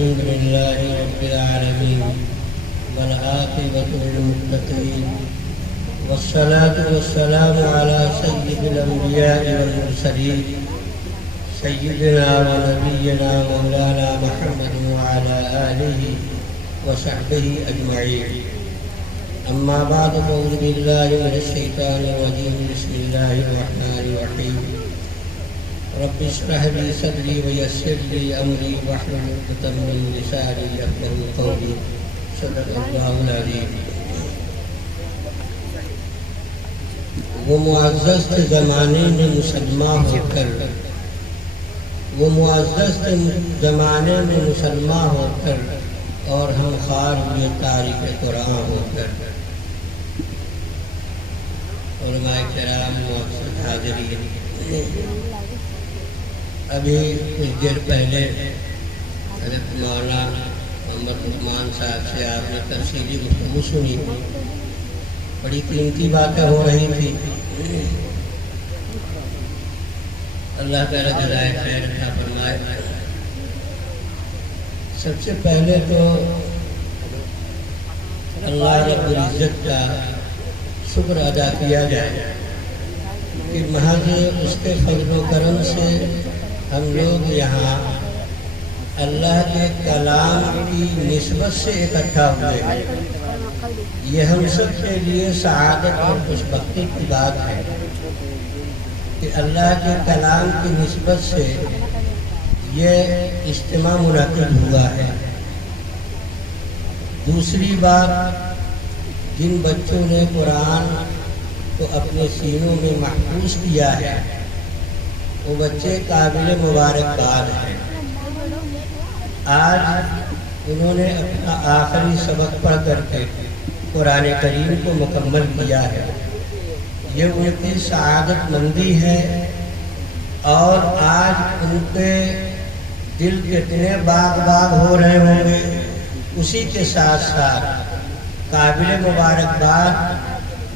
الحمد لله رب العالمين والعاقبة للمتقين والصلاة والسلام على سيد الأنبياء والمرسلين سيدنا ونبينا مولانا محمد وعلى آله وصحبه أجمعين. أما بعد فأعوذ بالله من الشيطان الرجيم. بسم الله الرحمن الرحيم. رب اشرح لي صدري ويسر لي أمري واحلل عقدة من لساني يفقهوا قولي. صدق الله العظيم. وہ معزز تھے زمانے میں مسلمان ہو کر، وہ معزز تھے زمانے میں مسلمان ہو کر، اور ہم خوار ہوئے تارک قرآن ہو کر. علماء کرام معزز حاضرین، ابھی کچھ دیر پہلے حضرت مولانا محمد عثمان صاحب سے آپ نے تفصیلی گفتگو سنی، بڑی قیمتی باتیں ہو رہی تھی. اللہ تعالیٰ جزائے خیر عطا فرمائے. سب سے پہلے تو اللہ رب العزت کا شکر ادا کیا جائے کہ محض اس کے فضل و کرم سے ہم لوگ یہاں اللہ کے کلام کی نسبت سے اکٹھا ہوئے ہیں. یہ ہم سب کے لیے سعادت اور خوش بختی کی بات ہے کہ اللہ کے کلام کی نسبت سے یہ اجتماع منعقد ہوا ہے. دوسری بات، جن بچوں نے قرآن کو اپنے سینوں میں محفوظ کیا ہے وہ بچے قابل مبارکباد ہیں. آج انہوں نے اپنا آخری سبق پڑھ کر کے قرآن کریم کو مکمل کیا ہے. یہ ان کی سعادت مندی ہے، اور آج ان کے دل کتنے باغ ہو رہے ہوں گے. اسی کے ساتھ ساتھ قابل مبارکباد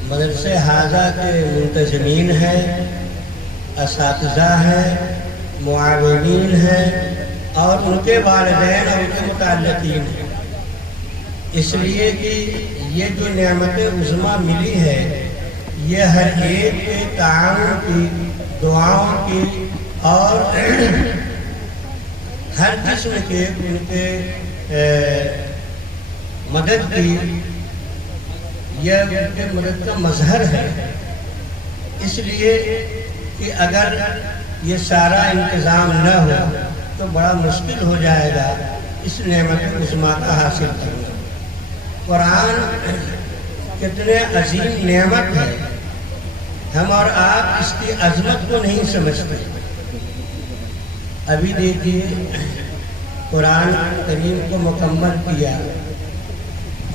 مدرسہ حاضہ کے منتظمین ہیں، اساتذہ ہیں، معاونین ہیں، اور ان کے والدین اور ان کے متعلقین ہیں. اس لیے کہ یہ جو نعمت عظمیٰ ملی ہے یہ ہر ایک کے تعاون کی، دعاؤں کی، اور ہر قسم کے ان کے مدد کی، یہ ان کے مدد کا مظہر ہے. اس لیے کہ اگر یہ سارا انتظام نہ ہو تو بڑا مشکل ہو جائے گا اس نعمت عظمیٰ کا حاصل کرنا. قرآن کتنے عظیم نعمت ہے، ہم اور آپ اس کی عظمت کو نہیں سمجھتے. ابھی دیکھیے قرآن کریم کو مکمل کیا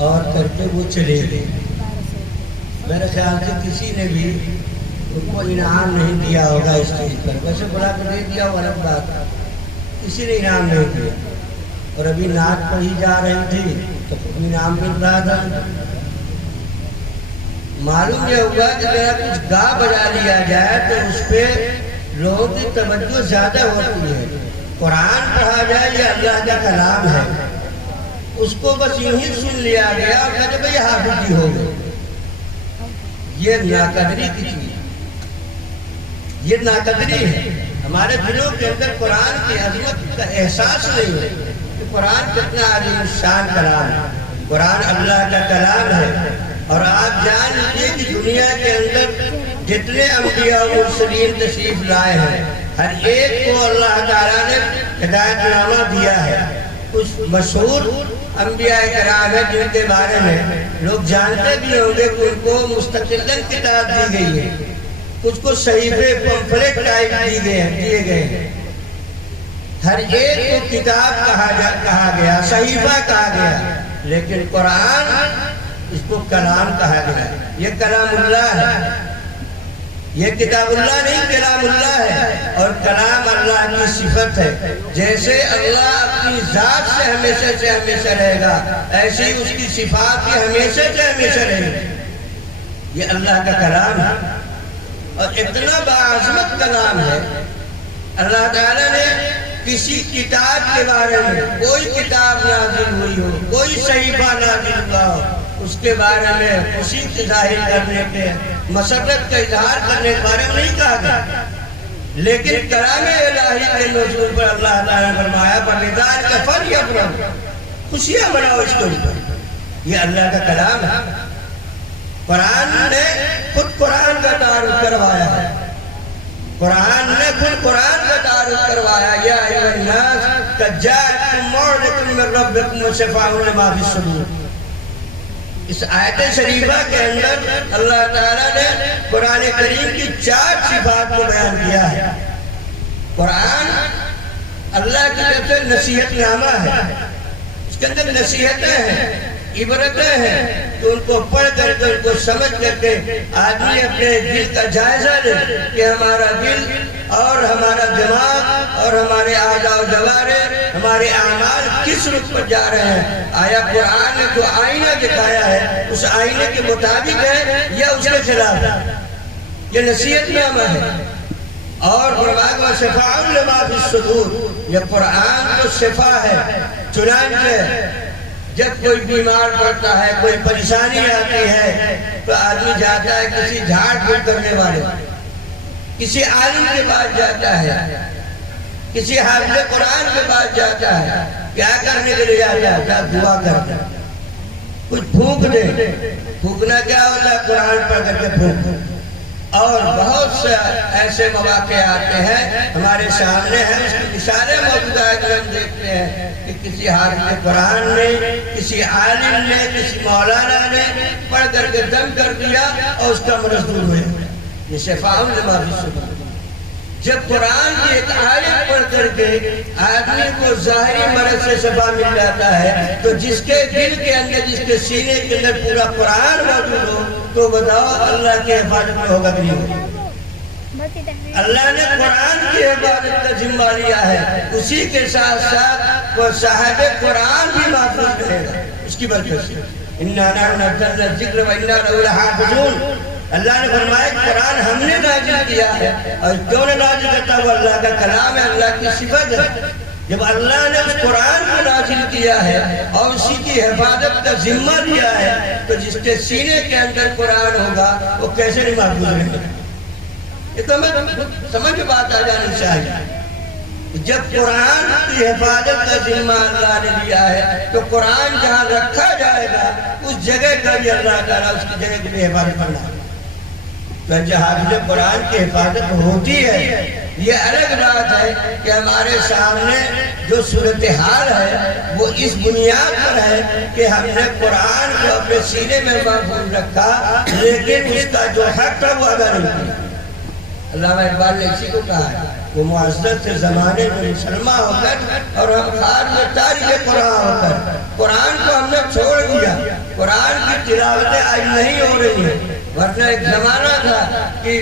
اور کر کے وہ چلے گئے. میرے خیال سے کسی نے بھی ان کو انعام نہیں دیا ہوگا اسٹیج پر. ویسے بلا کر دے دیا الگ بات، کسی نے انعام نہیں دیا. اور ابھی نعت پڑھی جا رہی تھی تو انعام مل رہا تھا. معلوم یہ ہوا کہ ذرا کچھ گا بجا لیا جائے تو اس پہ لوگوں کی توجہ زیادہ ہوتی ہے. قرآن پڑھا جائے یہ اللہ کا کلام ہے، اس کو بس یوں ہی سن لیا گیا اور کہتے بھئی حافظ جی ہو گئے. یہ ناقدری کی چیز، یہ ناقدری ہے. ہمارے دلوں کے اندر قرآن کی عظمت کا احساس نہیں ہے کہ قرآن کتنا عظیم الشان کلام ہے. قرآن اللہ کا کلام ہے. اور آپ جان لیجیے کہ دنیا کے اندر جتنے انبیاء و مرسلین تشریف لائے ہیں ہر ایک کو اللہ تعالیٰ نے ہدایت نامہ دیا ہے. کچھ مشہور انبیاء کرام ہیں جن کے بارے میں لوگ جانتے بھی ہوں گے کہ ان کو مستقلاً کتاب دی گئی ہے، کچھ کو صحیفے پمفلٹ ٹائپ دیے گئے ہیں. ہر ایک کو کتاب کہا گیا، صحیفہ کہا گیا، لیکن قرآن اس کو کلام کہا گیا. یہ کلام اللہ ہے، یہ کتاب اللہ نہیں کلام اللہ ہے. اور کلام اللہ کی صفت ہے. جیسے اللہ اپنی ذات سے ہمیشہ رہے گا، ایسے ہی اس کی صفات بھی ہمیشہ رہے گی. یہ اللہ کا کلام ہے اور اتنا باعظمت کلام ہے. اللہ تعالیٰ نے کسی کتاب کے بارے میں کوئی کتاب نازل ہوئی ہو، کوئی صحیفہ نازل ہوا ہو، اس کے بارے میں خوشی کی ظاہر کرنے کے، مسرت کا اظہار کرنے کے بارے میں نہیں کہا گیا، لیکن کلام الہی کے نزول پر اللہ تعالیٰ نے فرمایا فَبِذَلِكَ فَلْيَفْرَحُوا، خوشیاں مناؤ اس کے اوپر، یہ اللہ کا کلام ہے۔ قرآن نے خود قرآن کا تعارف کروایا ہے، قرآن نے خود قرآن کا تعارف کروایا، یا ایھا الناس قد جاءتکم موعظۃ من ربکم وشفاء لما فی الصدور۔ اس آیت شریفہ کے اندر اللہ تعالیٰ نے قرآن کریم کی 4 صفات کو بیان کیا ہے۔ قرآن اللہ کی طرف سے نصیحت نامہ ہے، اس کے اندر نصیحتیں ہیں، عبرتیں ہیں، تو ان کو پڑھ کر کے، ان کو سمجھ کر کے آدمی اپنے دل کا جائزہ لے کہ ہمارا دل اور ہمارا دماغ اور ہمارے اعضاء و جوارح، ہمارے اعمال کس رخ پر جا رہے ہیں۔ آیا قرآن نے جو آئینہ دکھایا ہے اس آئینے کے مطابق ہے یا اس کے خلاف ہے؟ یہ نصیحت نامہ ہے۔ اور فرمایا شفاء لما فی الصدور، یہ قرآن تو شفا ہے۔ چنانچہ جب کوئی بیمار پڑتا ہے، کوئی پریشانی آتی ہے، تو آدمی جاتا ہے کسی جھاڑ پھوک کرنے والے، کسی عالم کے پاس جاتا ہے، کسی حافظ قرآن کے پاس جاتا ہے۔ کیا کرنے کے لیے جاتا ہے؟ کیا دعا کرتا ہے، کچھ پھونک دے۔ پھونکنا کیا ہوتا ہے؟ قرآن پڑھ کر کے پھونک۔ اور بہت سے ایسے مواقع آتے ہیں ہمارے سامنے ہیں، اس کی مثالیں موجود ہیں، ہم دیکھتے ہیں کہ کسی حافظ قرآن نے، کسی عالم نے، کسی مولانا نے پڑھ کر کے دم کر دیا اور اس کا مرض دور ہوئے۔ یہ شفاء لما فی الصدور۔ جب قرآن کی ایک آیت پڑھ کر کے آدمی کو ظاہری مرض سے شفا مل جاتا ہے، تو جس کے دل کے اندر، جس کے سینے کے اندر پورا قرآن موجود ہو، تو بتاؤ اللہ کی حفاظت میں ہوگا کہ نہیں ہوگا؟ اللہ نے قرآن کی حفاظت کا ذمہ لیا ہے، اسی کے ساتھ ساتھ وہ صاحب قرآن بھی محفوظ رہے گا اس کی برکت سے۔ اِنَّا نَحْنُ نَزَّلْنَا الذِّكْرَ وَإِنَّا لَهُ لَحَافِظُونَ۔ اللہ نے فرمایا قرآن ہم نے نازل کیا ہے، اور کیوں نے نازل کرتا؟ وہ اللہ کا کلام ہے، اللہ کی صفت ہے۔ جب اللہ نے اس قرآن کو نازل کیا ہے اور اسی کی حفاظت کا ذمہ لیا ہے، تو جس کے سینے کے اندر قرآن ہوگا وہ کیسے نہیں محفوظ رہے گا؟ یہ تو ہمیں سمجھ میں بات آ جانی چاہیے۔ جب قرآن کی حفاظت کا ذمہ اللہ نے لیا ہے، تو قرآن جہاں رکھا جائے گا اس جگہ کا بھی اللہ تعالیٰ اس کی جگہ کی بھی حفاظت کرنا ہے۔ حافظ قرآن کی حفاظت ہوتی ہے، یہ الگ بات ہے کہ ہمارے سامنے جو صورتحال ہے وہ اس بنیاد پر ہے کہ ہم نے قرآن کو اپنے سینے میں محفوظ رکھا، لیکن اس کا جو حق تھا وہ ادا نہیں کیا۔ علامہ اقبال نے اسی کو کہا ہے، وہ معزز سے زمانے میں مسلمان ہو کر اور ہم خار میں تاریخ قرآن ہو کر قرآن کو ہم نے چھوڑ دیا، قرآن کی تلاوتیں آج نہیں ہو رہی ہیں۔ ورنہ ایک زمانہ تھا کہ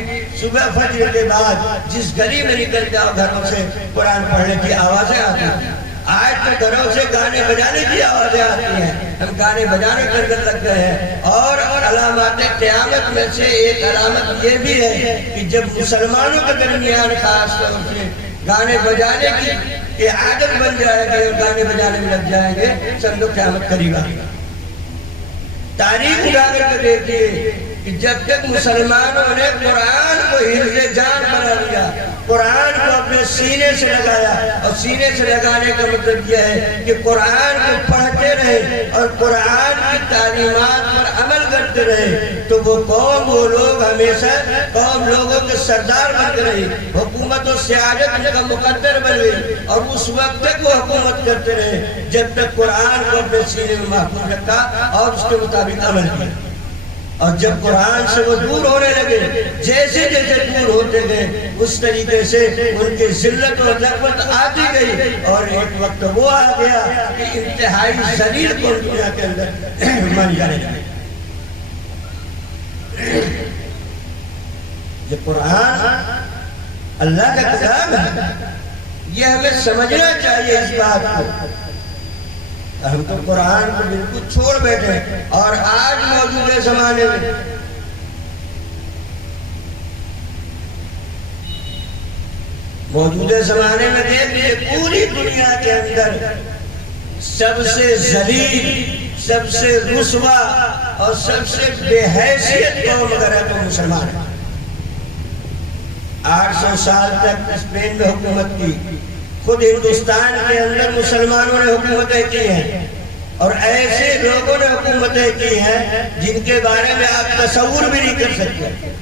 صبح فجر کے بعد جس گلی میں نکل جاؤ گھروں سے قرآن پڑھنے کی آوازیں آتی ہیں۔ آج تو گھروں سے گانے بجانے کی آوازیں آتی ہیں، ہم گانے بجانے کرنے لگ گئے ہیں۔ اور علامات قیامت میں سے ایک علامت یہ بھی ہے کہ جب مسلمانوں کے درمیان خاص طور سے گانے بجانے کی عادت بن جائے گی اور گانے بجانے میں لگ جائیں گے، سمجھو قیامت قریب آ گئی۔ تاریخ اٹھا کر کے دیکھیے کہ جب تک مسلمانوں نے قرآن کو حفظ جان بنا لیا، قرآن کو اپنے سینے سے لگایا، اور سینے سے لگانے کا مطلب یہ ہے کہ قرآن کو پڑھتے رہے اور قرآن کی تعلیمات پر عمل کرتے رہے، تو وہ قوم، وہ لوگ ہمیشہ قوم لوگوں کے سردار بن کے رہے، حکومت و سیادت ان کا مقدر بن گئی، اور اس وقت تک وہ حکومت کرتے رہے جب تک قرآن کو اپنے سینے میں محفوظ رکھا اور اس کے مطابق عمل کیا۔ اور جب قرآن سے وہ دور ہونے لگے، جیسے جیسے دور ہوتے گئے، اس طریقے سے ان کی ذلت اور نقمت آتی گئی، اور ایک وقت وہ آ گیا کہ انتہائی ذلیل کو دنیا کے اندر مان جانے لگے۔ یہ قرآن اللہ کا کلام ہے، یہ ہمیں سمجھنا چاہیے اس بات کو۔ ہم تو قرآن کو بالکل چھوڑ بیٹھے، اور آج موجودہ زمانے میں موجودہ زمانے میں دیکھ لیے پوری دنیا کے اندر سب سے ذلیل، سب سے رسوا اور سب سے بے حیثیت قوم اگر ہے تو مسلمان ہے۔ 800 سال تک اسپین میں حکومت کی، خود ہندوستان کے اندر مسلمانوں نے حکومتیں کی ہیں، اور ایسے لوگوں نے حکومتیں کی ہیں جن کے بارے میں آپ تصور بھی نہیں کر سکتے۔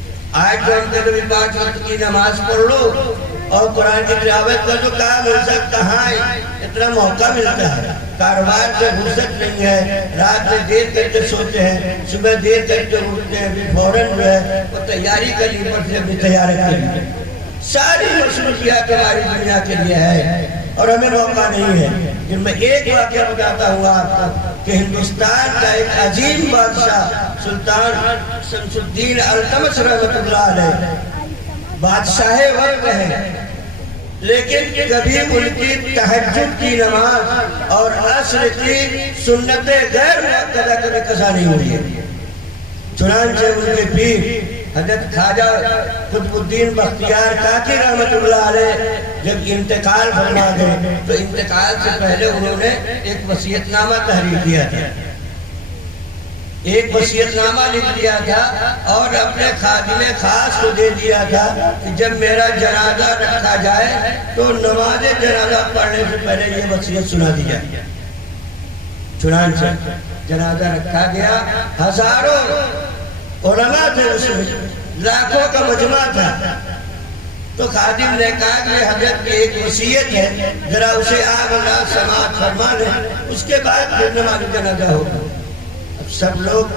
آج جو ہم کبھی 5 وقت کی نماز پڑھ لو اور قرآن کی تلاوت کر، جو کہاں ملتا کہاں اتنا موقع ملتا ہے، کاروبار سے فرصت نہیں ہے، رات میں دیر کر کے سوتے ہیں، صبح دیر کر کے اٹھتے ہیں، بھی فوراً جو ہے وہ تیاری کرنی پڑتی ہے، اپنی تیاری کرنی، ساری مصروفیات ہماری دنیا کے لیے ہے اور ہمیں موقع نہیں ہے۔ جن میں ایک واقعہ بتاتا ہوں آپ کو کہ ہندوستان کا ایک عظیم بادشاہ سلطان شمس الدین التمش رحمۃ اللہ علیہ بادشاہ وقت ہے، لیکن کبھی ان کی تہجد کی نماز اور عصر کی سنت غیر مؤکدہ کبھی قضا نہیں ہوئی ہے۔ چنانچہ ان کے پیر حضرت خواجہ قطب الدین بختیار کاکی رحمۃ اللہ علیہ جب انتقال فرما گئے تو انتقال سے پہلے انہوں نے ایک وصیت نامہ تحریر کیا تھا، ایک وصیت نامہ لکھ دیا تھا اور اپنے خادم خاص کو دے دیا تھا کہ جب میرا جنازہ رکھا جائے تو نماز جنازہ پڑھنے سے پہلے یہ وصیت سنا دی جائے۔ چنانچہ جنازہ رکھا گیا، ہزاروں علماء تھے، اس میں لاکھوں کا مجمع تھا، تو خادم نے کہا کہ حضرت کی ایک وصیت ہے، ذرا اسے آپ اللہ سماعت فرما لیں، اس کے بعد پھر نماز جنازہ ہوگا۔ اب سب لوگ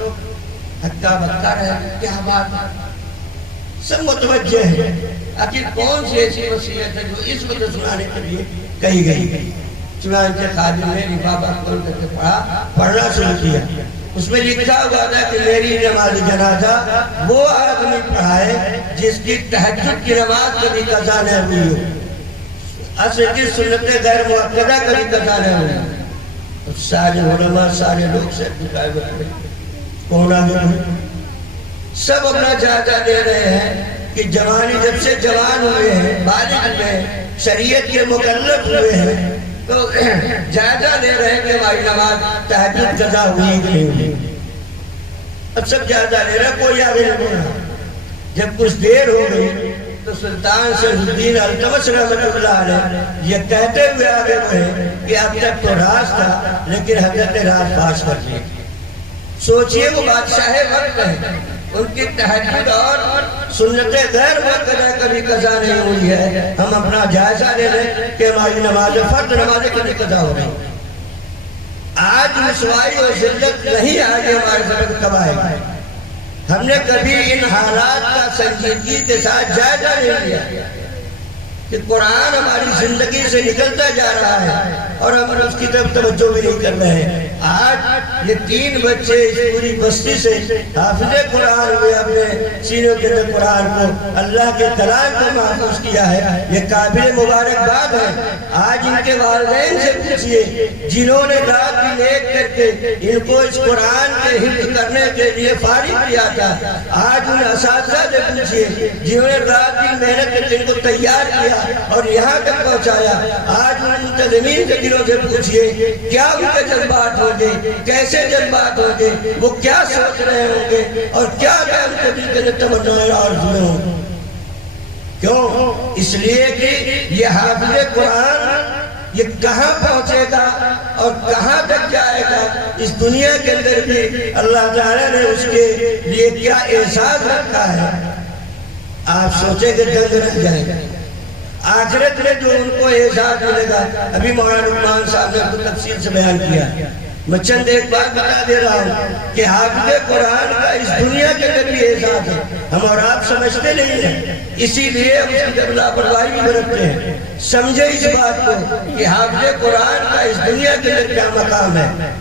ہکا بکا رہے، کیا بات ہے، سب متوجہ ہیں، آخر کون سی ایسی وصیت ہے جو اس وقت سنانے کے لیے کہی گئی۔ چنانچہ خادم نے لفافہ کھول کر کے پڑھنا شروع کیا، اس میں لکھا ہوا تھا کہ میری نماز جنازہ وہ آدمی پڑھائے جس کی تہجد کی نماز کبھی قضا نہ ہوئی ہو، عصر کی سنت غیر مؤکدہ کبھی قضا نہ ہوئی ہو۔ سارے علماء، سارے لوگ سے پکائے ہوئے کون آگے ہوئے، سب اپنا جائزہ لے رہے ہیں کہ جوانی جب سے جوان ہوئے ہیں، بالغ ہوئے ہیں، شریعت کے مکلف ہوئے ہیں، تو جائزہ لے رہے ہیں کہ ہماری نماز تہجد قضا ہوئی کہ نہیں ہوئی۔ اب سب جائزہ لے رہے ہیں، کوئی آگے نہیں بڑھ رہا۔ جب کچھ دیر ہو گئی تو سلطان شمس الدین التمش رحمۃ اللہ علیہ یہ کہتے ہوئے آگے بڑھے کہ اب تک تو راز تھا لیکن حضرت نے راز فاش کر دیا۔ سوچئے وہ بادشاہ وقت ہے، ان کی تہجد اور سنت غیر مؤکدہ کبھی قضا نہیں ہوئی ہے، ہم اپنا جائزہ لے لیں کہ ہماری نماز فرض نمازیں کبھی قضا ہو رہی۔ آج رسوائی اور ذلت نہیں آگے ہمارے سبق کب آئے گی؟ ہم نے کبھی ان حالات کا سنجیدگی کے ساتھ جائزہ لے لیا کہ قرآن ہماری زندگی سے نکلتا جا رہا ہے اور ہم اس کی طرف توجہ بھی نہیں کر رہے ہیں۔ آج یہ 3 بچے اس پوری بستی سے حافظ قرآن ہوئے، اپنے سینوں کے اندر قرآن کو، اللہ کے کلام کو محفوظ کیا ہے، یہ قابل مبارکباد ہے۔ آج ان کے والدین سے پوچھئے جنہوں نے رات دن ایک کر کے ان کو اس قرآن کے حفظ کرنے کے لیے فارغ کیا تھا، آج ان اساتذہ سے پوچھئے جنہوں نے رات دن محنت کر کے ان کو تیار کیا اور یہاں تک پہنچایا، آج ان منتظمین کے دلوں سے پوچھئے کیا ان کے جذبات ہوں گے، کیسے جذبات ہوں گے، وہ کیا سوچ رہے ہوں گے اور کیا ان کے دل کے اندر تمنائیں اور آرزویں ہوں گے۔ کیوں؟ اس لیے کہ یہ حافظ قرآن یہ کہاں پہنچے گا اور کہاں تک جائے گا، اس دنیا کے اندر بھی اللہ تعالیٰ نے اس کے لیے کیا احساس رکھا ہے، آپ سوچیں کہ دنگ رہ جائے گا۔ آخرت میں جو ان کو احساس ملے گا، ابھی مولانا لقمان صاحب نے کو تفصیل سے بیان کیا، میں چند ایک بات بتا دے رہا ہوں کہ حافظ قرآن کا اس دنیا کے اندر بھی احساس ہے، ہم اور آپ سمجھتے نہیں ہیں، اسی لیے ہم اس کی لاپرواہی بھی برتتے ہیں۔ سمجھے اس بات کو کہ حافظ قرآن کا اس دنیا کے اندر کیا مقام ہے۔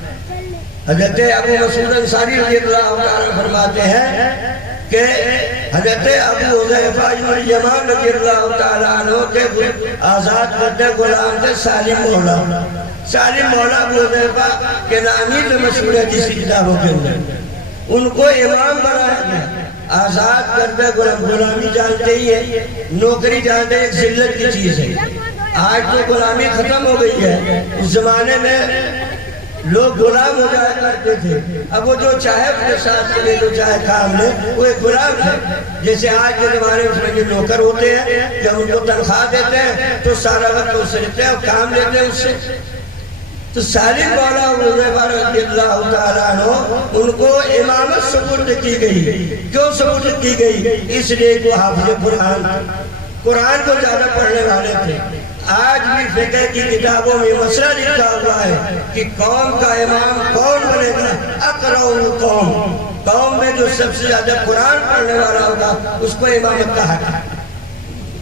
حضرت ابو مسعود انصاری رضی اللہ عنہ فرماتے ہیں کہ حضرت ابو حذیفہ بن یمان رضی اللہ تعالیٰ عنہ کے آزاد کردہ غلام تھے سالم مولا۔ سالم مولا ابو حذیفہ کے نامی سے مشہور ہے جس کتابوں کے اندر، ان کو امام بنایا گیا آزاد کردہ غلامی جانتے ہی ہیں، نوکری جانتے ایک ذلت کی چیز ہے۔ آج تو غلامی ختم ہو گئی ہے، اس زمانے میں لوگ غلام ہو جایا کرتے تھے، اب وہ جو چاہے اس کے ساتھ چلے، جو چاہے کام لے، وہ ایک غلام ہے۔ جیسے آج کے زمانے میں اس میں جو نوکر ہوتے ہیں، جب ان کو تنخواہ دیتے ہیں تو سارا وقت اس سے لیتے ہیں اور کام لیتے ہیں اس سے۔ تو سالم مولا حذیفہ رضی اللہ تعالیٰ عنہ ان کو امامت سپرد کی گئی۔ کیوں سپرد کی گئی؟ اس لیے وہ حافظ قرآن کو زیادہ پڑھنے والے تھے۔ آج بھی فقہ کی کتابوں میں مسئلہ لکھا ہوا ہے کہ قوم کا امام کون بنے گا؟ اقرأ القوم، قوم میں جو سب سے زیادہ قرآن پڑھنے والا ہوگا اس کو امامت کا حق ہے۔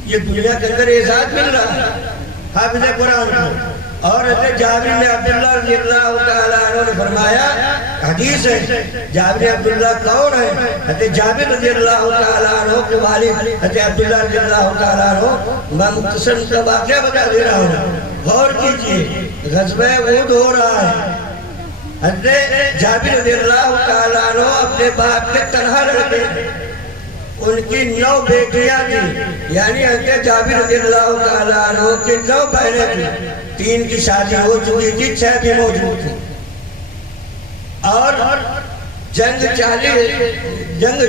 یہ دنیا کے اندر اعزاز مل رہا ہے حافظ قرآن کو۔ اور حضرت جابر بن عبداللہ رضی اللہ تعالیٰ عنہ نے فرمایا، حدیث ہے، جابر بن عبداللہ کون ہے؟ حضرت جابر رضی اللہ تعالیٰ عنہ کے والد حضرت عبداللہ رضی اللہ تعالیٰ عنہ۔ میں مختصر کا واقعہ بتا دے رہا ہوں، غور کیجئے۔ غزوہ احد ہو رہا ہے، حضرت جابر رضی اللہ تعالیٰ عنہ اپنے باپ کے تنہا لڑکے، ان کی 9 بیٹیاں تھیں، یعنی حضرت جابر رضی اللہ تعالیٰ عنہ کی 9 بہنیں تھیں، 3 کی شادی ہو چکی تھی، 6 بھی موجود تھی۔ اور جنگ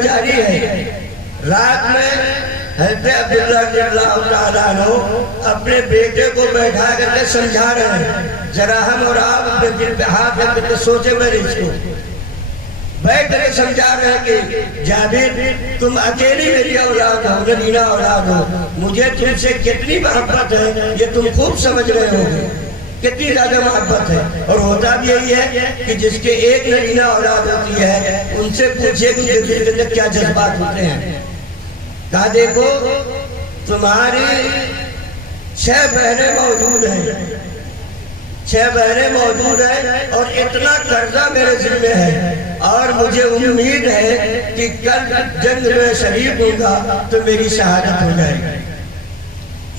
جاری ہے۔ رات میں حضرت عبداللہ رضی اللہ تعالیٰ عنہ اپنے بیٹے کو بیٹھا کر کے سمجھا رہے ہیں، ذرا ہم اور آپ اپنے دل پہ ہاتھ رکھ کے سوچے میرے اس کو۔ بیٹھ کر سمجھا رہے ہیں کہ جابر تم اکیلی میری اولاد ہو، نرینہ اولاد ہو، مجھے تم سے کتنی محبت ہے یہ تم خوب سمجھ رہے ہوگے، کتنی زیادہ محبت ہے۔ اور ہوتا بھی یہی ہے کہ جس کے ایک نرینہ اولاد ہوتی ہے ان سے پوچھے کہ ان کے دل کے اندر کیا جذبات ہوتے ہیں۔ کہا دیکھو تمہاری 6 بہنیں موجود ہیں، 6 بہنیں موجود ہیں اور اتنا قرضہ میرے ذمہ ہے، اور مجھے امید ہے کہ کل جنگ میں شریک ہوں گا تو میری شہادت ہو جائے گی۔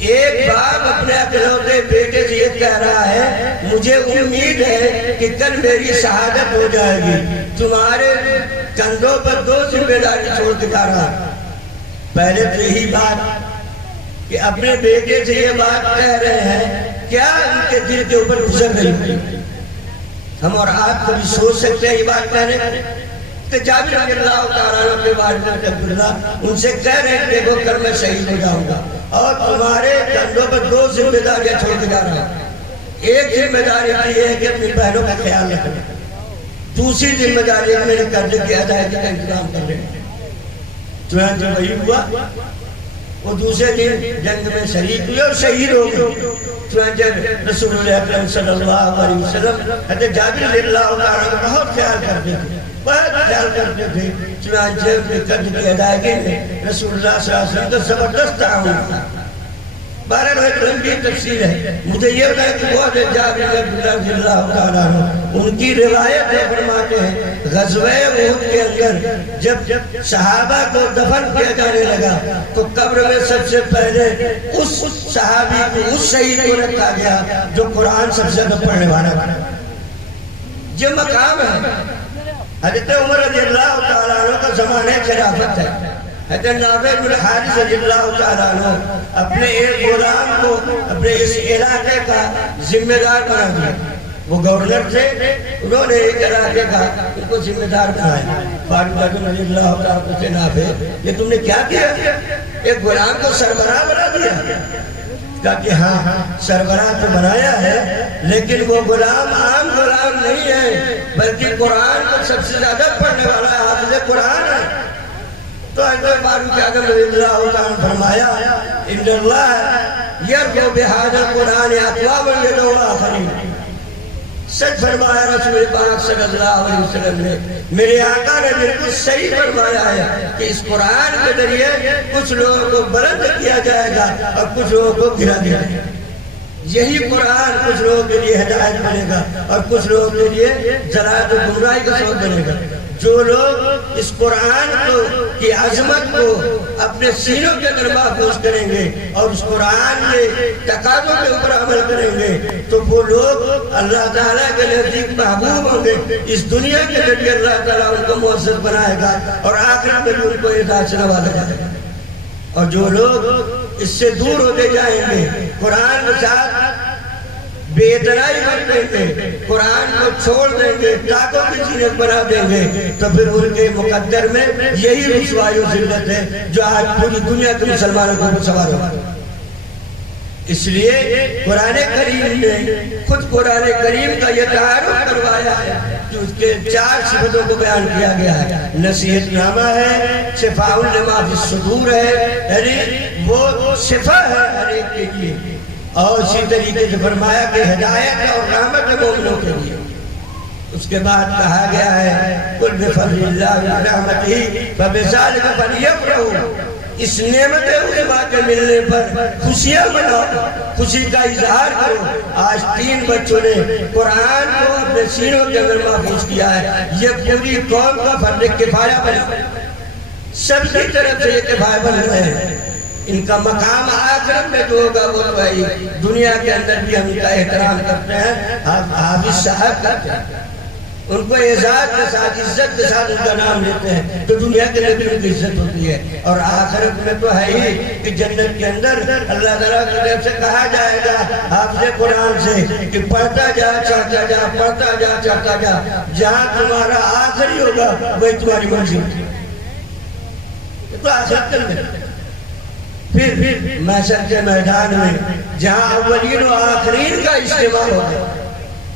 ایک باپ اپنے اکلوتے بیٹے سے یہ کہہ رہا ہے مجھے امید ہے کہ کل میری شہادت ہو جائے گی، تمہارے کندھوں پر 2 ذمہ داری چھوڑ کے جا رہا۔ پہلے تو یہی بات کہ اپنے بیٹے سے یہ بات کہہ رہے ہیں، کیا ان کے دل کے اوپر گزر رہی ہوئی؟ ہم اور آپ کبھی سوچ سکتے ہیں یہ بات کہنے؟ کہ جابر رضی اللہ تعالیٰ عنہ کے والد عبداللہ ان سے کہہ رہے ہیں دیکھو کل میں شہید ہو جاؤں گا اور تمہارے کندھوں پر 2 ذمہ داریاں چھوڑ کے جا رہا ہوں۔ ایک ذمہ داری یہ ہے کہ اپنی بہنوں کا خیال رکھنا، دوسری ذمہ داری ہے میرے قرضے کی ادائیگی کا انتظام کر رہے ہیں۔ چنانچہ وہی ہوا، وہ دوسرے دن جنگ میں شریک ہوئے اور شہید ہو گئے۔ چنانچہ رسول اللہ اکرم صلی اللہ علیہ وسلم حضرت جابر رضی اللہ تعالیٰ کا بہت خیال کرتے تھے، بہت خیال کرتے تھے۔ چنانچہ ان کے قرض کی ادائیگی میں رسول اللہ صلی اللہ علیہ وسلم کا زبردست تعاون تھا۔ بہرحال ایک لمبی تفصیل ہے، مجھے یہ بتایا کہ وہ حضرت جابر رضی اللہ تعالیٰ عنہ ان کی روایت ہے، فرماتے ہیں غزوہ احد کے اندر جب صحابہ کو دفن کیا جانے لگا تو قبر میں سب سے پہلے اس صحابی کو، اس شہید کو رکھا گیا جو قرآن سب سے زیادہ پڑھنے والا تھا۔ یہ مقام ہے۔ حضرت عمر رضی اللہ تعالیٰ عنہ کا زمانہ خلافت ہے۔ حضرت نافع بن حارث رضی اللہ تعالیٰ عنہ اپنے ایک غلام کو اپنے اس علاقے کا ذمہ دار بنا دیا۔ وہ گورنر تھے، انہوں نے ایک علاقے کا ان کو ذمہ دار بنایا۔ فاروق اعظم رضی اللہ تعالیٰ سے نافع یہ تم نے کیا کیا؟ ایک غلام کو سربراہ بنا دیا۔ کہا کہ ہاں سربراہ تو بنایا ہے لیکن وہ غلام عام غلام نہیں ہے بلکہ قرآن کو سب سے زیادہ پڑھنے والا حافظ قرآن ہے۔ تو حضرت فاروق اعظم رضی اللہ تعالیٰ نے فرمایا ان اللہ یرفع بہذا القرآن اقواما یدعو آخرین۔ سچ فرمایا رسول پاک صلی اللہ علیہ وسلم نے، میرے آقا نے بالکل صحیح فرمایا ہے کہ اس قرآن کے ذریعے کچھ لوگوں کو بلند کیا جائے گا اور کچھ لوگوں کو گرا دیا جائے گا۔ یہی قرآن کچھ لوگوں کے لیے ہدایت بنے گا اور کچھ لوگوں کے لیے ضلالت و گمراہی کا سبب بنے گا۔ جو لوگ اس قرآن کی عظمت کو اپنے سینوں کے اندر محفوظ کریں گے اور اس قرآن کے تقاضوں کے اوپر عمل کریں گے تو وہ لوگ اللہ تعالیٰ کے نزدیک محبوب ہوں گے. اس دنیا کے ذریعے اللہ تعالیٰ ان کو معزز بنائے گا اور آخرت میں بھی ان کو اعزاز سے نوازا جائے گا. اور جو لوگ اس سے دور ہوتے جائیں گے، قرآن کے ساتھ بے اطلاعی کریں گے، قرآن کو چھوڑ دیں گے، ٹاکوں کی زینت بنا دیں گے، تو پھر ان کے مقدر میں یہی رسوائی و ذلت ہے جو آج پوری دنیا کے مسلمانوں کو سوار ہوا. اس لیے قرآن کریم نے خود قرآن کریم کا یہ تعارف کروایا ہے کہ اس کے 4 صفتوں کو بیان کیا گیا ہے. نصیحت نامہ ہے، شفاء لما فی الصدور ہے، یعنی وہ شفا ہے ہر ایک کے لیے. اور اسی طریقے سے فرمایا کہ ہدایت اور رحمت مومنوں کے لیے. اس کے بعد کہا گیا ہے قل بفضل اللہ ورحمتہ فبذلک فلیفرحوا. اس نعمت عظمیٰ کے ملنے پر خوشیاں مناؤ، خوشی کا اظہار کرو. آج 3 بچوں نے قرآن کو اپنے سینوں کے اندر محفوظ کیا ہے. یہ پوری قوم کا فرض کفایہ بنا، سب کی طرف سے یہ کفایہ بن رہے ہیں. ان کا مقام آخرت میں جو ہوگا وہ تو ہے. دنیا کے اندر بھی ہم ان کا احترام کرتے ہیں، حافظ صاحب کرتے ہیں، ان کو اعزاز کے ساتھ عزت کے ساتھ ان کا نام لیتے ہیں تو دنیا کے اندر بھی ان کی عزت ہوتی ہے. اور آخرت میں تو ہے ہی کہ جنت کے اندر اللہ تعالیٰ کی طرف سے کہا جائے گا حافظ قرآن سے کہ پڑھتا جا چڑھتا جا، پڑھتا جا چڑھتا جا، جہاں تمہارا آخری ہوگا وہی تمہاری منزل. تو آخرت کے اندر پھر محشر کے میدان میں جہاں اولین و آخرین کا اجتماع ہوگا،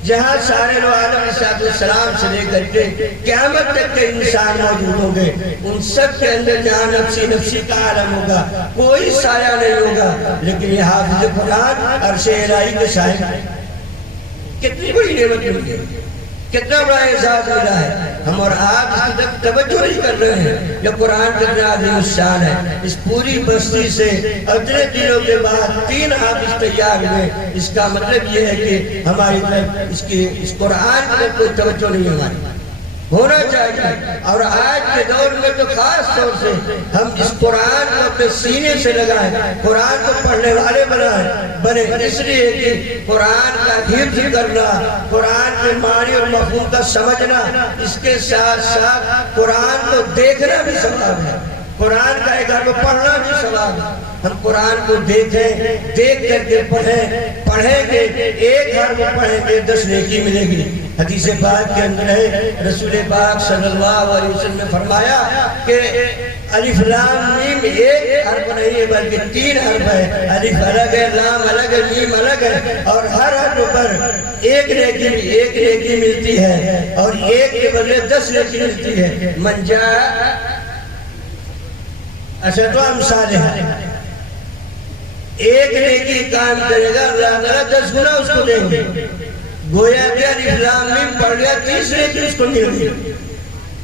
جہاں سارے آدم علیہ السلام سے لے کر کے قیامت تک کے انسان موجود ہوں گے، ان سب کے اندر جہاں نفسی نفسی کا عالم ہوگا، کوئی سایہ نہیں ہوگا. لیکن یہ حافظ قرآن عرش الہی کے صاحب ہیں. کتنی بڑی نعمت ملی ہے، کتنا بڑا اعزاز ملا ہے. ہم اور آپ اس کی طرف توجہ نہیں کر رہے ہیں. یہ قرآن کتنا عظیم الشان ہے. اس پوری بستی سے اتنے دنوں کے بعد 3 حافظ تیار ہوئے. اس کا مطلب یہ ہے کہ ہماری طرف اس قرآن کی طرف کوئی توجہ نہیں ہماری ہونا چاہیے. اور آج کے دور میں تو خاص طور سے ہم اس قرآن کو اپنے سینے سے لگائیں، قرآن کو پڑھنے والے بنے. اس لیے کہ قرآن کا حفظ کرنا، قرآن کے معنی اور مفہوم کا سمجھنا، اس کے ساتھ ساتھ قرآن کو دیکھنا بھی ثواب ہے. قرآن کا ایک حرف پڑھنا بھی ثواب ہے. ہم قرآن کو دیکھیں، دیکھ کر کے پڑھیں گے، ایک حرف پڑھیں گے 10 نیکی ملے گی. حدیث پاک کے اندر ہے رسول پاک صلی اللہ علیہ وسلم نے فرمایا کہ الف لام میم ایک حرف نہیں ہے بلکہ 3 حرف ہے. الف الگ ہے، لام الگ ہے، میم الگ ہے، اور ہر حرف پر ایک نیکی ملتی ہے اور ایک کے بدلے 10 نیکی ملتی ہے. من جاء اشد امثالها، ایک نیکی کام کرے گا اللہ تعالیٰ 10 گنا اس کو دیں گے. گویا کہ الف لام میم پڑھ گیا 30 نیکی اس کو مل گئی.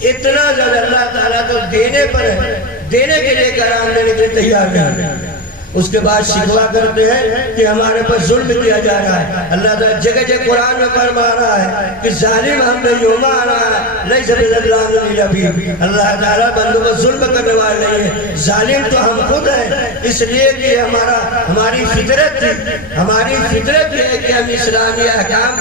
اتنا زیادہ اللہ تعالیٰ تو دینے پر ہے، دینے کے لیے کرام لینے کے لیے تیار نہیں ہے. اس کے بعد شکوا کرتے ہیں کہ ہمارے پر ظلم کیا جا رہا ہے. اللہ تعالیٰ جگہ جگہ قرآن میں فرما رہا ہے کہ ظالم ہم پہ یوم آ رہا ہے لیس بظلام للعبید. اللہ تعالیٰ بندوں کو ظلم کرنے والے نہیں ہے، ظالم تو ہم خود ہیں. اس لیے کہ ہماری فطرت یہ ہے کہ ہم اسلامی احکام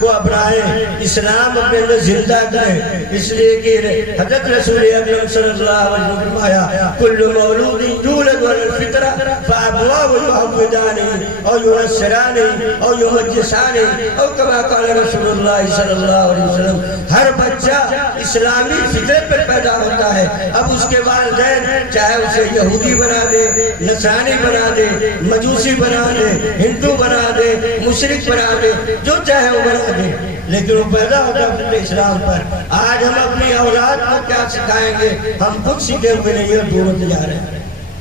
کو اپنائیں، اسلام اپنے اندر زندہ کریں. اس لیے کہ حضرت رسول اکرم صلی اللہ علیہ وسلم نے فرمایا کل مولود یولد علی الفطرہ فابواه يهودانه او ينصرانه او يمجسانه او كما قال رسول اللہ صلی اللہ علیہ وسلم. ہر بچہ اسلامی فطرت پر پیدا ہوتا ہے. اب اس کے والدین چاہے اسے یہودی بنا دے، نصرانی بنا دے، مجوسی بنا دے، ہندو بنا دے، مشرک بنا دے، جو چاہے وہ بنا دے، لیکن وہ پیدا ہوتا ہے اسلام پر. آج ہم اپنی اولاد کو کیا سکھائیں گے؟ ہم خود سیکھے ہوئے نہیں ہیں، دور ہوتے جا رہے ہیں.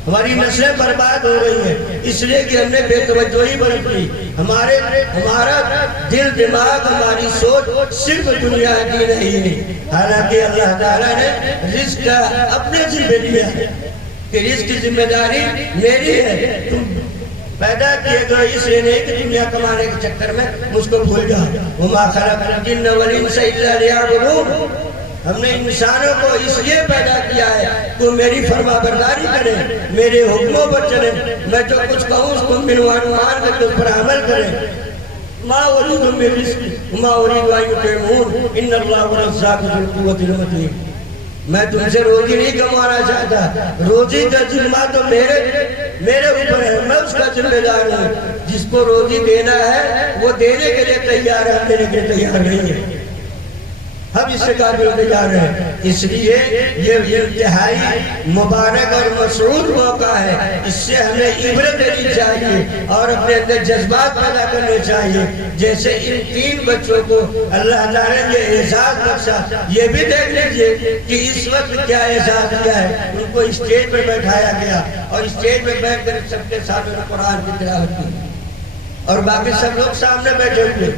ہماری نسلیں برباد ہو رہی ہیں اس لیے کہ ہم نے بے توجہی برت لی. ہمارا دل دماغ، ہماری سوچ صرف دنیا کی نہیں ہے. حالانکہ اللہ تعالیٰ نے رزق کا اپنے ذمہ لیا ہے کہ رزق کی ذمہ داری میری ہے. تم پیدا کیے گئے اس لیے نہیں کہ دنیا کمانے کے چکر میں مجھ کو بھول جاؤ. وما خلقت الجن والانس الا لیعبدون. ہم نے انسانوں کو اس لیے پیدا کیا ہے کہ وہ میری فرما برداری کریں، میرے حکموں پر چلیں، میں جو کچھ کہوں اس کو منوان مان کر اس پر عمل کریں۔ ما اريد من رزق وما اريد ان يطعمون ان الله هو الرزاق ذو القوة المتين۔ میں تم سے روزی نہیں کمانا چاہتا، روزی کا ذمہ تو میرے اوپر ہے، میں اس کا ذمہ دار ہوں۔ جس کو روزی دینا ہے وہ دینے کے لیے تیار ہے، دینے کے لیے تیار نہیں ہے، ہم اس سے قابل تیار ہیں۔ اس لیے یہ انتہائی مبارک اور مسعود موقع ہے، اس سے ہمیں عبرت لینی چاہیے اور اپنے اندر جذبات پیدا کرنے چاہیے۔ جیسے ان 3 بچوں کو اللہ تعالیٰ نے اعزاز بخشا، یہ بھی دیکھ لیجئے کہ اس وقت کیا اعزاز دیا ہے۔ ان کو اسٹیج پر بیٹھایا گیا اور اسٹیج پر بیٹھ کر سب کے سامنے قرآن کی تلاوت کی اور باقی سب لوگ سامنے بیٹھے ہوئے،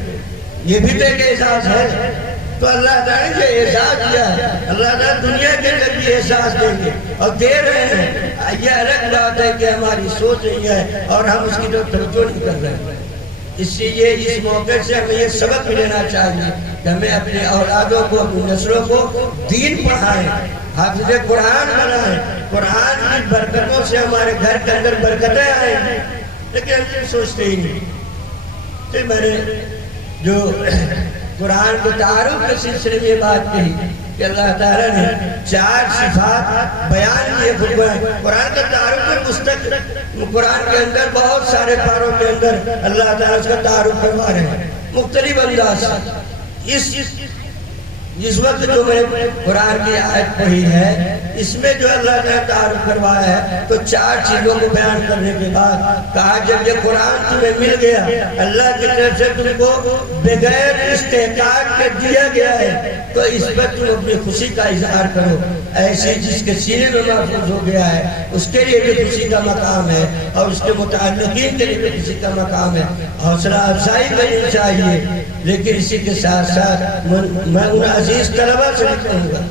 یہ بھی دیکھ اعزاز ہے۔ تو اللہ تعالیٰ نے یہ احساس دیا ہے، اللہ تعالیٰ دنیا کے اندر بھی احساس دیں گے اور دے رہے ہیں۔ یہ الگ بات ہے کہ ہماری سوچ نہیں ہے اور ہم اس کی طرف توجہ نہیں کر رہے ہیں۔ اس لیے اس موقع سے ہمیں یہ سبق لینا چاہیے کہ ہمیں اپنے اولادوں کو، اپنی نسلوں کو دین پڑھائیں، حافظ قرآن بنائیں، قرآن کی برکتوں سے ہمارے گھر کے اندر برکتیں آئیں، لیکن ہم سوچتے ہی نہیں۔ تو میں نے جو قرآن کو تعارف کے سلسلے میں یہ بات کہی کہ اللہ تعالیٰ نے 4 صفات بیان کیے قرآن کا تعارف میں مستقل، قرآن کے اندر بہت سارے پاروں کے اندر اللہ تعالیٰ اس کا تعارف کروا رہے ہیں مختلف انداز سے۔ اس وقت جو میں نے قرآن کی آیت پڑھی ہے اس میں جو اللہ نے تعارف کروایا ہے تو 4 چیزوں کو بیان کرنے کے بعد کہا جب یہ قرآن تمہیں مل گیا، اللہ کی طرف سے تم کو بغیر استحقاق کے دیا گیا ہے، تو اس پر تم اپنی خوشی کا اظہار کرو۔ ایسے جس کے سینے میں محفوظ ہو گیا ہے اس کے لیے بھی خوشی کا مقام ہے اور اس کے متعلقین کے لیے بھی خوشی کا مقام ہے۔ حوصلہ افزائی کرنی چاہیے، لیکن اسی کے ساتھ ساتھ میں ان عزیز طلبہ سے بھی کہوں گا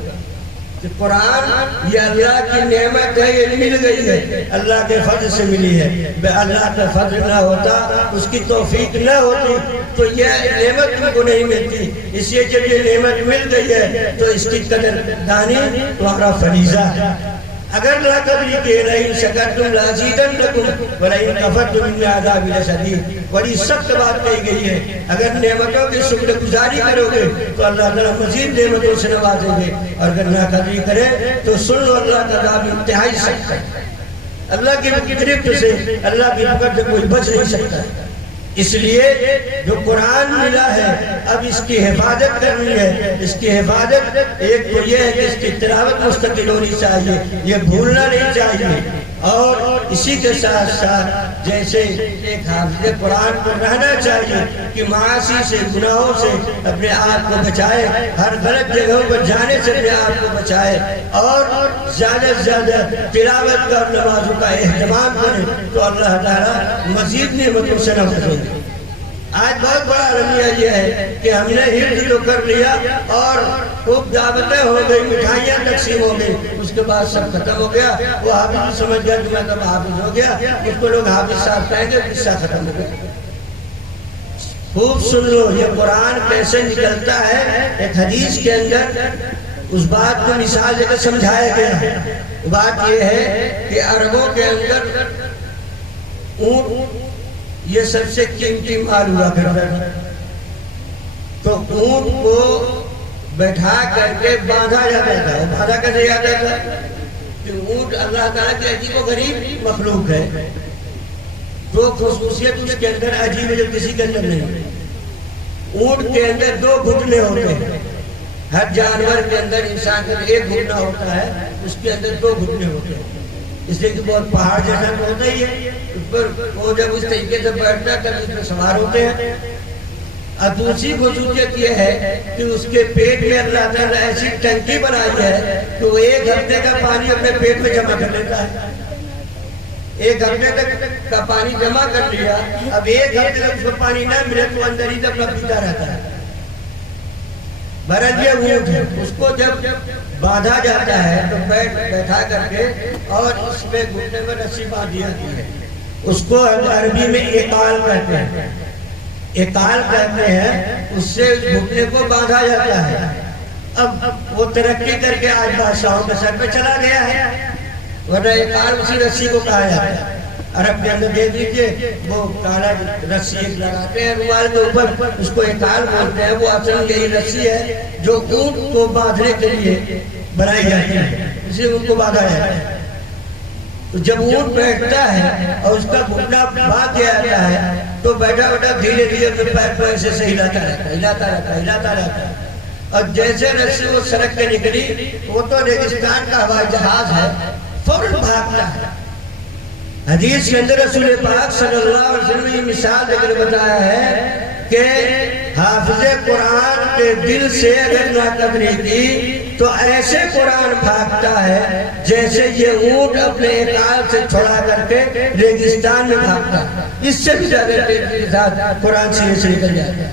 کہ قرآن یہ اللہ کی نعمت ہے، یہ مل گئی ہے، اللہ کے فضل سے ملی ہے۔ اللہ کا فضل نہ ہوتا، اس کی توفیق نہ ہوتی تو یہ نعمت تم کو نہیں ملتی۔ اس لیے جب یہ نعمت مل گئی ہے تو اس کی قدر دانی تمہارا فریضہ ہے۔ اگر نہ قدری کہ لئن شکرتم لازیدنکم ولئن کفرتم ان عذابی لشدید، بڑی سخت بات کہی گئی ہے۔ اگر نعمتوں کی شکر گزاری کرو گے تو اللہ تعالیٰ مزید نعمتوں سے نوازیں گے، اور اگر نہ قدری کرے تو سن لو اللہ کا عذاب انتہائی سخت ہے۔ اللہ کی گرفت سے، اللہ کی پکڑ سے کوئی بچ نہیں سکتا۔ اس لیے جو قرآن ملا ہے اب اس کی حفاظت کرنی ہے۔ اس کی حفاظت ایک تو یہ ہے کہ اس کی تلاوت مستقل ہونی چاہیے، یہ بھولنا نہیں چاہیے، اور اسی کے ساتھ ساتھ جیسے ایک حافظ قرآن پر رہنا چاہیے کہ معاصی سے، گناہوں سے اپنے آپ کو بچائے، ہر غلط جگہوں پر جانے سے اپنے آپ کو بچائے، اور زیادہ سے زیادہ تلاوت کا اور نمازوں کا اہتمام کرے تو اللہ تعالیٰ مزید نعمتوں سے نوازے گا۔ آج بہت بڑا رمیہ یہ ہے کہ ہم نے حفظ تو کر لیا اور خوب دعوتیں ہو گئی، مٹھائیاں تقسیم ہو گئی، اس کے بعد سب ختم ہو گیا۔ وہ حافظ سمجھ گیا کہ میں کب حافظ ہو گیا، اس کو لوگ حافظ صاحب کہیں گے، قصہ ختم ہو گیا۔ خوب سن لو یہ قرآن کیسے نکلتا ہے۔ ایک حدیث کے اندر اس بات کو مثال دے کر سمجھایا گیا۔ بات یہ ہے کہ عربوں کے اندر اونٹ یہ سب سے قیمتی مال ہوا کرتا تھا، تو اونٹ کو بیٹھا کر کے باندھا جاتا تھا۔ وہ باندھا کیسے جاتا تھا کہ اونٹ اللہ تعالیٰ کی عجیب و غریب مخلوق ہے، تو خصوصیت اس کے اندر عجیب ہے جو کسی کے اندر نہیں۔ اونٹ کے اندر 2 گھٹنے ہوتے ہیں، ہر جانور کے اندر، انسان کے اندر 1 گھٹنا ہوتا ہے، اس کے اندر 2 گھٹنے ہوتے ہیں، اس لیے کہ بہت پہاڑ جیسا تو ہوتا ہی ہے، اس پر وہ جب اس طریقے سے بیٹھتا ہے تب اس میں سوار ہوتے ہیں۔ اور دوسری خصوصیت یہ ہے کہ اس کے پیٹ میں اللہ تعالیٰ ایسی ٹنکی بنائی ہے کہ وہ 1 ہفتے کا پانی اپنے پیٹ میں جمع کر لیتا ہے۔ 1 ہفتے تک کا پانی جمع کر لیا، اب 1 ہفتے تک اس کو پانی نہ ملے تو اندر ہی اپنا پیتا رہتا ہے۔ بہرحال یہ اونٹ ہے، اس کو جب باندھا جاتا ہے تو بیٹھا کر کے اور اس میں گھٹنے میں رسی باندھ دی جاتی ہے، اس کو عربی میں اقال کہتے ہیں۔ اقال کہتے ہیں، اس سے گھٹنے کو باندھا جاتا ہے۔ اب وہ ترقی کر کے آج بادشاہوں کے سر پہ چلا گیا ہے، ورنہ اقال اسی رسی کو کہا جاتا ہے۔ عرب کے اندر دیکھ لیجیے وہ کالا رسی ایک لگاتے ہیں رومال کے اوپر، اس کو اقال بولتے ہیں، وہ اصل یہی رسی ہے جو اونٹ کو باندھنے کے لیے بنائی جاتی ہے، اسی اونٹ کو باندھا جاتا ہے۔ تو جب اونٹ بیٹھتا ہے اور اس کا گھٹنا باندھ دیا جاتا ہے تو بیٹھا بیٹھا دھیرے دھیرے اپنے پیر کو ایسے سے ہلاتا رہتا ہے، اور جیسے رسی وہ سڑک پہ نکلی، وہ تو ریگستان کا ہوائی جہاز ہے، فوراً بھاگتا ہے۔ حدیث کے اندر رسول پاک صلی اللہ علیہ وسلم نے یہ مثال دے کر بتایا ہے کہ حافظ قرآن کے دل سے اگر ناقدری کی تو ایسے قرآن بھاگتا ہے جیسے یہ اونٹ اپنے اقال سے چھڑا کر کے ریگستان میں بھاگتا ہے، اس سے بھی زیادہ تیزی کے ساتھ قرآن سے نکل جاتا ہے۔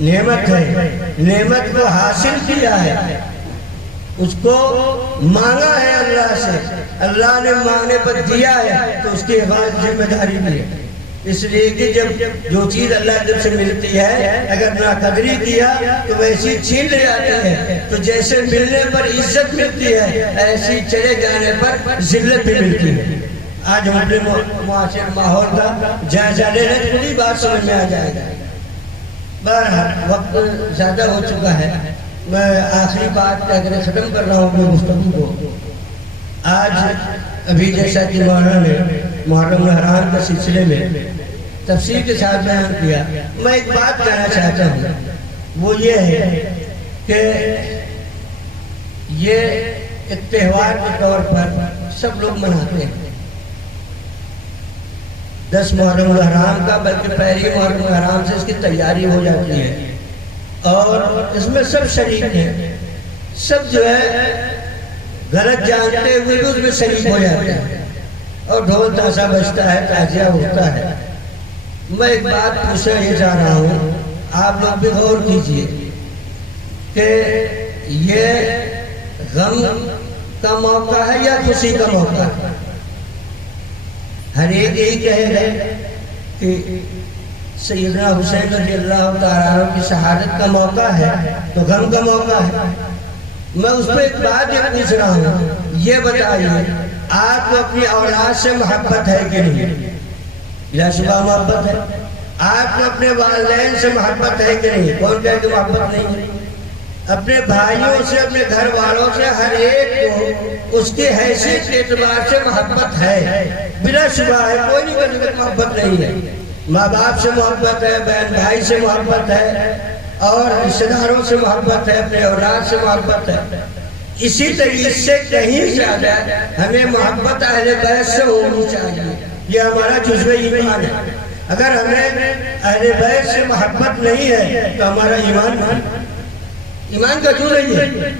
نعمت ہے، نعمت کو حاصل کیا ہے، اس کو مانگا ہے اللہ سے، اللہ نے مانگنے پر دیا ہے تو اس کی حفاظت ذمہ داری بھی ہے۔ اس لیے کہ جب جو چیز اللہ کی طرف سے ملتی ہے اگر ناقدری کیا تو ویسی چھین لے جاتی ہے، تو جیسے ملنے پر عزت ملتی ہے ایسی چلے جانے پر ذلت بھی ملتی ہے۔ آج ہم اپنے معاشر ماحول کا جائزہ لے لیں تو پوری بات سمجھ میں آ جائے گا۔ بہرحال وقت زیادہ ہو چکا ہے، میں آخری بات کہہ کر ختم کر رہا ہوں اپنے گفتگو کو۔ آج ابھی جیسا کہ مولانا نے محرم الحرام کے سلسلے میں تفصیل کے ساتھ بیان کیا، میں ایک بات کہنا چاہتا ہوں، وہ یہ ہے کہ یہ ایک تہوار کے طور پر سب لوگ مناتے ہیں 10 محرم الحرام کا، بلکہ پہلی محرم الحرام سے اس کی تیاری ہو جاتی ہے، اور اس میں سب شریک ہیں، سب جو ہے غلط جانتے ہوئے بھی اس میں شریک ہو جاتے ہیں، اور ڈھول تاشا بجتا ہے، تعزیہ ہوتا ہے۔ میں ایک بات پوچھنا یہ چاہ رہا ہوں، آپ لوگ بھی غور کیجئے کہ یہ غم کا موقع ہے یا خوشی کا موقع ہے؟ ہر ایک یہی کہے گا کہ سیدنا حسین رضی اللہ تعالیٰ عنہ کی شہادت کا موقع ہے تو غم کا موقع ہے۔ میں اس پہ ایک بات یہ پوچھ رہا ہوں، یہ بتائیے آپ کو اپنی اولاد سے محبت ہے کہ نہیں؟ بلا شبہ محبت ہے۔ آپ کو اپنے والدین سے محبت ہے کہ نہیں؟ کون کہے کہ محبت نہیں ہے؟ اپنے بھائیوں سے، اپنے گھر والوں سے، ہر ایک کو اس کی حیثیت کے اعتبار سے محبت ہے، بلا شبہ ہے، کوئی نہیں کہہ سکتا محبت نہیں ہے۔ ماں باپ سے محبت ہے، بہن بھائی سے محبت ہے، اور رشتہ داروں سے محبت ہے، اپنے اولاد سے محبت ہے۔ اسی طریقے سے کہیں زیادہ ہمیں محبت اہل بیت سے ہونی چاہیے، یہ ہمارا جزو ایمان ہے۔ اگر ہمیں اہل بیت سے محبت نہیں ہے تو ہمارا ایمان کا جو نہیں ہے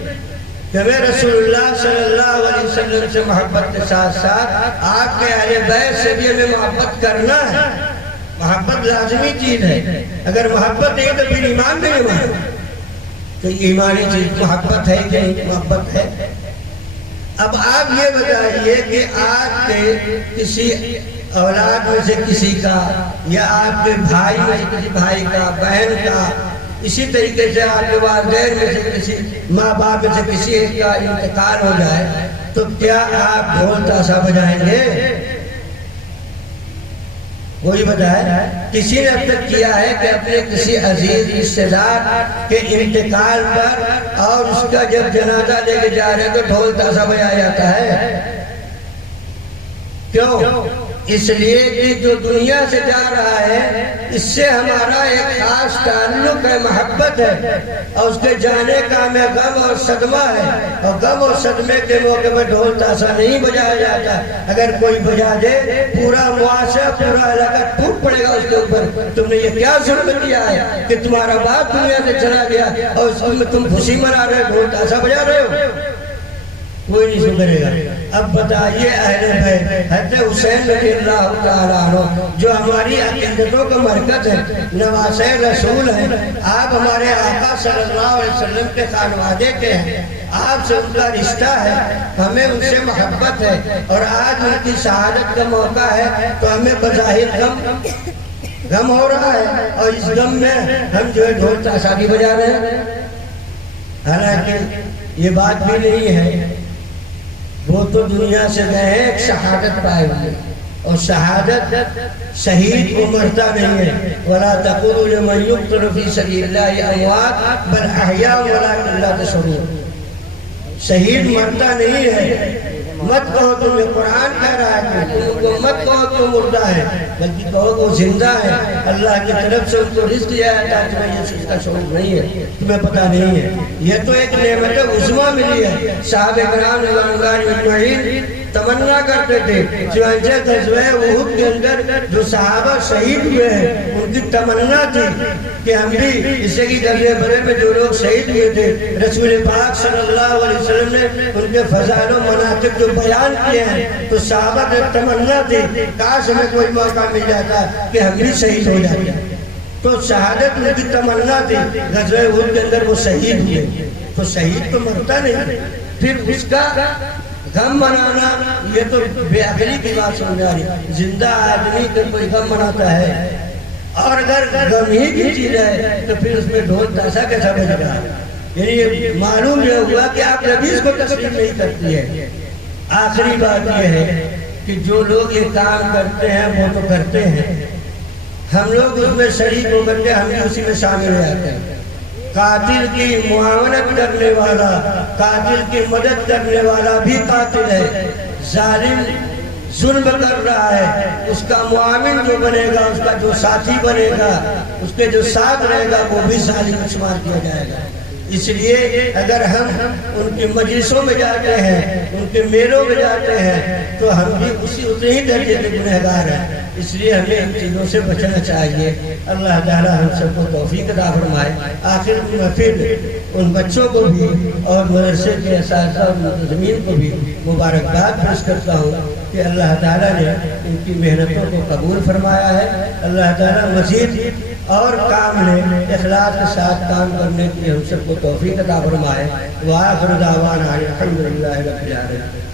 کہ ہمیں رسول اللہ صلی اللہ علیہ وسلم سے محبت کے ساتھ ساتھ آپ کے اہل بیت سے بھی ہمیں محبت کرنا ہے۔ محبت لازمی چیز ہے، اگر محبت نہیں تو پھر ایمان نہیں ہے، تو ایمانی چیز محبت ہے کہ محبت ہے۔ اب آپ یہ بتائیے کہ آپ کے کسی اولاد میں سے کسی کا، یا آپ کے بھائی میں سے کسی بھائی کا، بہن کا، اسی طریقے سے آپ کے والدین میں سے کسی، ماں باپ میں سے کسی ایک کا انتقال ہو جائے تو کیا آپ ڈھول تاشا بجائیں گے؟ وہی بتائے کسی نے اب تک کیا ہے کہ اپنے کسی عزیز رشتہ دار کے انتقال پر اور اس کا جب جنازہ لے کے جا رہے تو ڈھول تاشا بجایا جاتا ہے؟ کیوں؟ اس لیے کہ جو دنیا سے جا رہا ہے اس سے ہمارا ایک خاص تعلق ہے، محبت ہے، اور اس کے جانے کا ہمیں غم اور صدمہ ہے، اور غم اور صدمے کے موقع پر ڈھول تاشا نہیں بجایا جاتا۔ اگر کوئی بجا دے پورا معاشرہ، پورا علاقہ ٹوٹ پڑے گا اس کے اوپر، تم نے یہ کیا ظلم کیا ہے کہ تمہارا باپ دنیا سے چلا گیا اور اس میں تم خوشی منا رہے ہو، ڈھول تاشا بجا رہے ہو؟ کوئی نہیں سدھرے گا۔ اب بتائیے اہل بیت حضرت حسین رضی اللہ تعالیٰ عنہ جو ہماری عقیدتوں کا مرکز ہے، نواسہ رسول ہیں، آپ ہمارے آقا صلی اللہ علیہ وسلم کے خانوادے کے ہیں، آپ سے ان کا رشتہ ہے، ہمیں ان سے محبت ہے، اور آج ان کی شہادت کا موقع ہے تو ہمیں بظاہر غم ہو رہا ہے، اور اس غم میں ہم جو ہے ڈھول تاشا بھی بجا رہے ہیں۔ حالانکہ یہ بات بھی نہیں ہے، وہ تو دنیا سے گئے ہیں ایک شہادت پائے ہوئے، اور شہادت شہید کو مرتا نہیں ہے۔ وَلَا تَقُولُوا لِمَنْ يُقْتَلُ فِي سَبِيلِ اللَّهِ أَمْوَاتٌ بَلْ أَحْيَاءٌ وَلَكِنْ لَا تَشْعُرُونَ۔ شہید مرتا نہیں ہے، مت کہو تم، یہ قرآن کہہ رہا ہے کہ تم کو مت کہو تو مردہ ہے، بلکہ کہو وہ زندہ ہے، اللہ کی طرف سے ان کو رزق دیا ہے، تاکہ تمہیں یہ چیز کا شعور نہیں ہے، تمہیں پتہ نہیں ہے۔ یہ تو ایک نعمت عظمیٰ ملی ہے۔ صحابہ کرام رضوان اللہ اجمعین تمنا کرتے تھے، چنانچہ غزوہ احد کے اندر جو صحابہ شہید ہوئے ہیں ان کی تمنا تھی کہ ہم بھی، اس سے کہ غزوہ بدر میں جو لوگ شہید ہوئے تھے، رسول پاک صلی اللہ علیہ وسلم نے ان کے فضائل و مناقب جو بیان کیے ہیں، تو صحابہ کی تمنا تھی کاش ہمیں کوئی موقع مل جاتا کہ ہم بھی شہید ہو جاتے۔ تو شہادت ان کی تمنا تھی، غزوہ احد کے اندر وہ شہید ہوئے۔ تو شہید تو مرتا نہیں، پھر اس کا غم منانا یہ تو بے عقلی کی بات سمجھ آ رہی۔ زندہ آدمی کا کوئی غم مناتا ہے، اور اگر غم ہی کی چیز ہے تو پھر اس میں ڈھول تاشا کیسا بج رہا ہے؟ یعنی یہ معلوم یہ ہوا کہ آپ نبی اس کو تسلیم نہیں کرتی ہے۔ آخری بات یہ ہے کہ جو لوگ یہ کام کرتے ہیں وہ تو کرتے ہیں، ہم لوگ اس میں شریک ہو کر کے ہم بھی اسی میں شامل ہو جاتے ہیں۔ قاتل کی معاونت کرنے والا، قاتل کی مدد کرنے والا بھی قاتل ہے۔ ظالم ظلم کر رہا ہے، اس کا معاون جو بنے گا، اس کا جو ساتھی بنے گا، اس کے جو ساتھ رہے گا، وہ بھی ظالم شمار کیا جائے گا۔ اس لیے اگر ہم ان کی مجلسوں میں جاتے ہیں، ان کے میلوں میں جاتے ہیں، تو ہم بھی اتنے ہی درجے کے گنہگار ہیں۔ اس لیے ہمیں ان چیزوں سے بچنا چاہیے۔ اللہ تعالی ہم سب کو توفیق عطا فرمائے۔ آخر میں پھر ان بچوں کو بھی اور مدرسے کے اساتذہ اور منتظمین کو بھی مبارکباد پیش کرتا ہوں کہ اللہ تعالیٰ نے ان کی محنتوں کو قبول فرمایا ہے۔ اللہ تعالیٰ مزید اور کام لیں، اخلاص کے ساتھ کام کرنے کے لیے ہم سب کو توفیق عطا فرمائے۔ وآخر دعوانا الحمدللہ رب العالمین۔